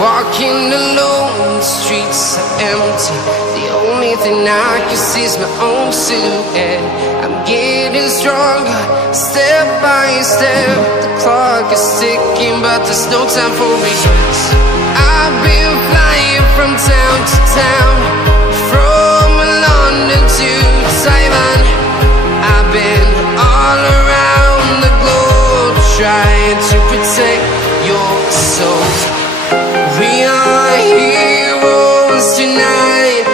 Walking alone, the streets are empty. The only thing I can see is my own silhouette. I'm getting stronger, step by step. The clock is ticking, but there's no time for regrets. I've been flying from town to town, from London to Taiwan. I've been all around the globe, trying to protect your soul. We are heroes tonight.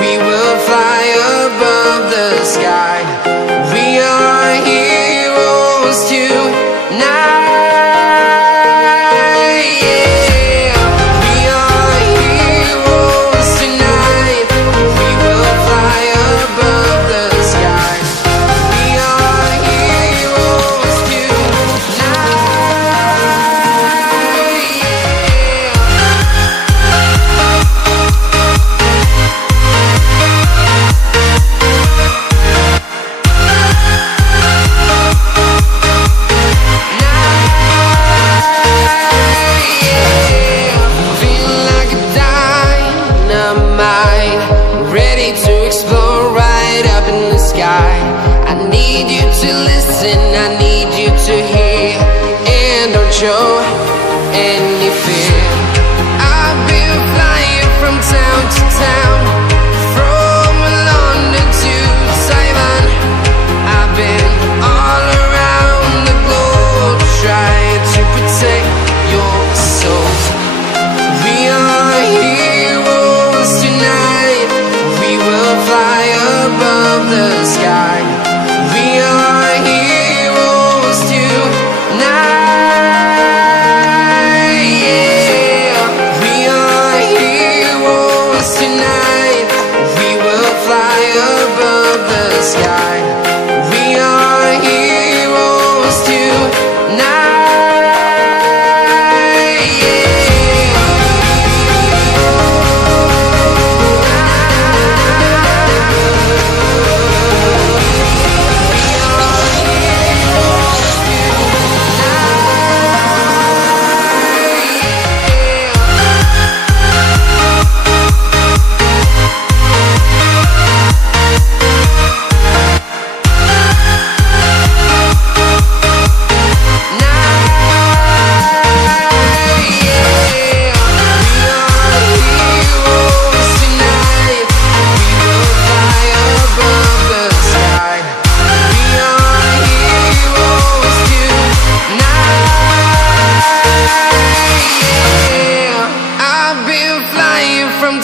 We will fly above the sky. We are heroes tonight. Yeah. We are heroes tonight. We will fly above the sky. We are heroes tonight. I need you to listen, I need you to hear, and don't show any fear. I've been flying from town to town, from London to Taiwan. I've been all around the globe, trying to protect your soul. We are heroes tonight. We will fly above the sky. We are heroes tonight. Yeah. We are heroes tonight. We will fly above the sky. We are heroes tonight.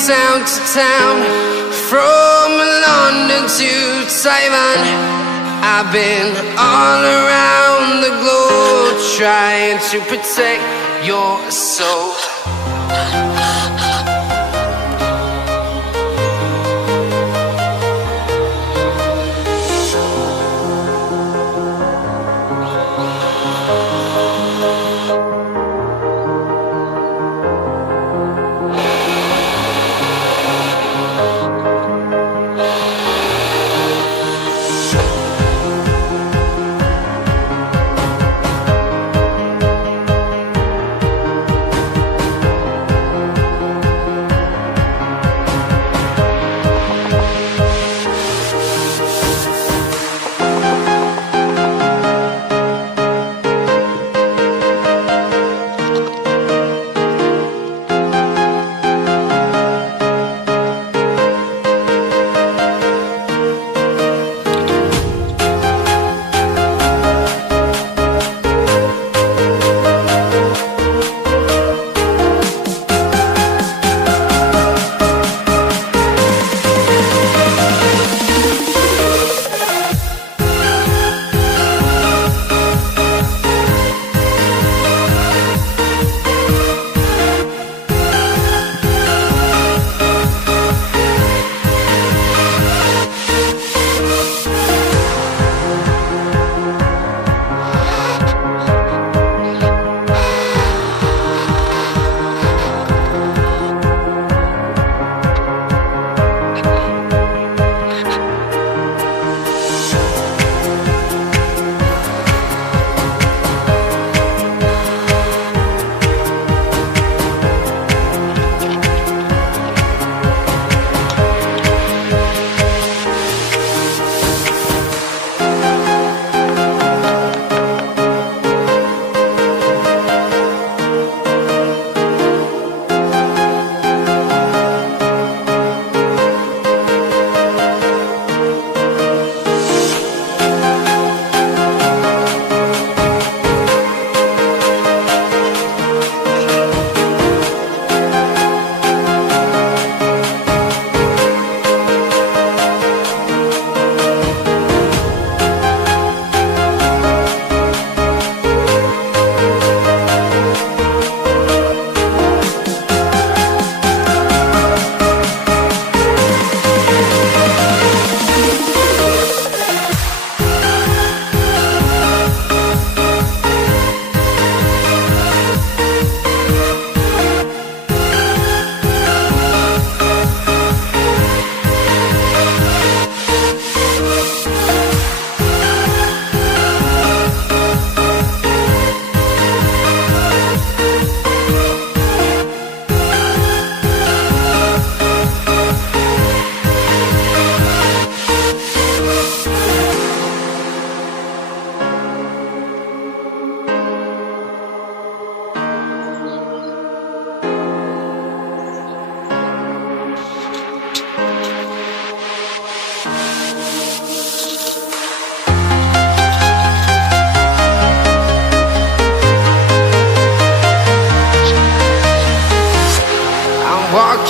Town to town, from London to Taiwan. I've been all around the globe, trying to protect your soul.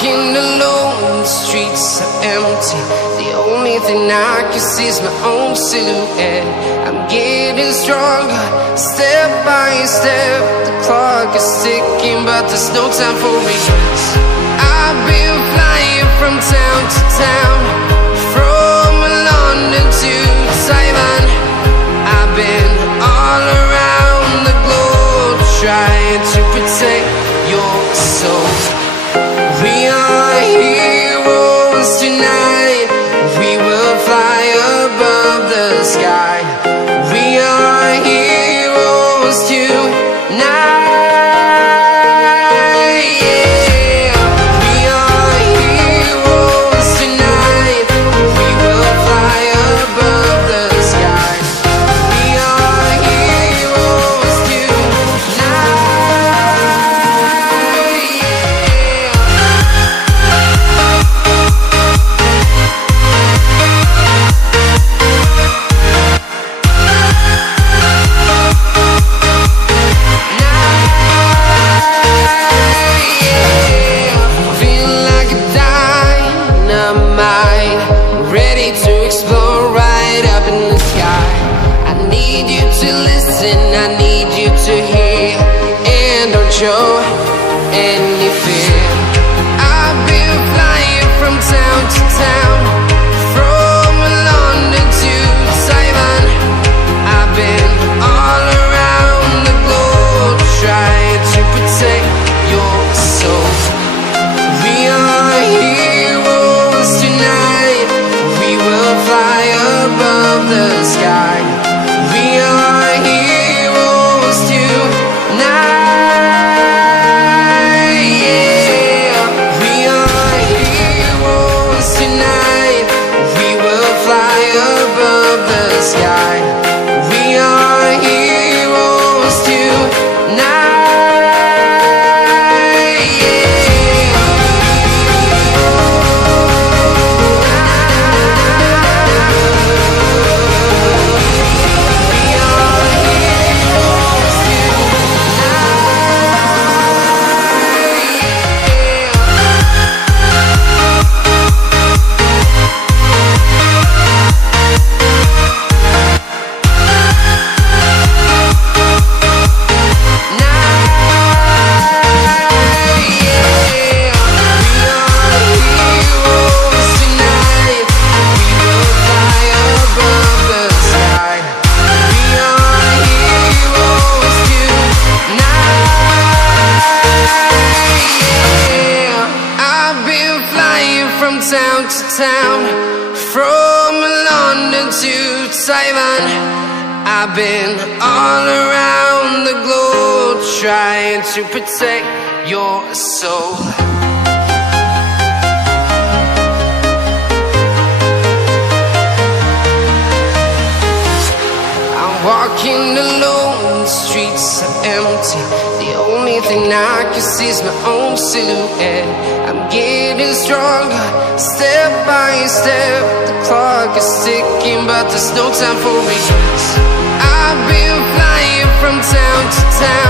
walking alone, the streets are empty. The only thing I can see is my own silhouette. I'm getting stronger, step by step. The clock is ticking, but there's no time for regrets. I've been flying from town to town, from London to Taiwan. I've been all around the globe, trying to protect your soul. We are heroes tonight. We will fly above the sky. We are heroes tonight. I need you to hear, and don't show any fear. I've been flying from town to town, from London to Taiwan. I've been all around the globe, trying to protect your soul. We are heroes tonight. We will fly above the sky. We are heroes tonight. Town to town, from London to Taiwan. I've been all around the globe, trying to protect your soul. I'm walking alone, the streets are empty. The only thing I can see is my own silhouette. I'm getting stronger, step by step. The clock is ticking, but there's no time for regrets. I've been flying from town to town,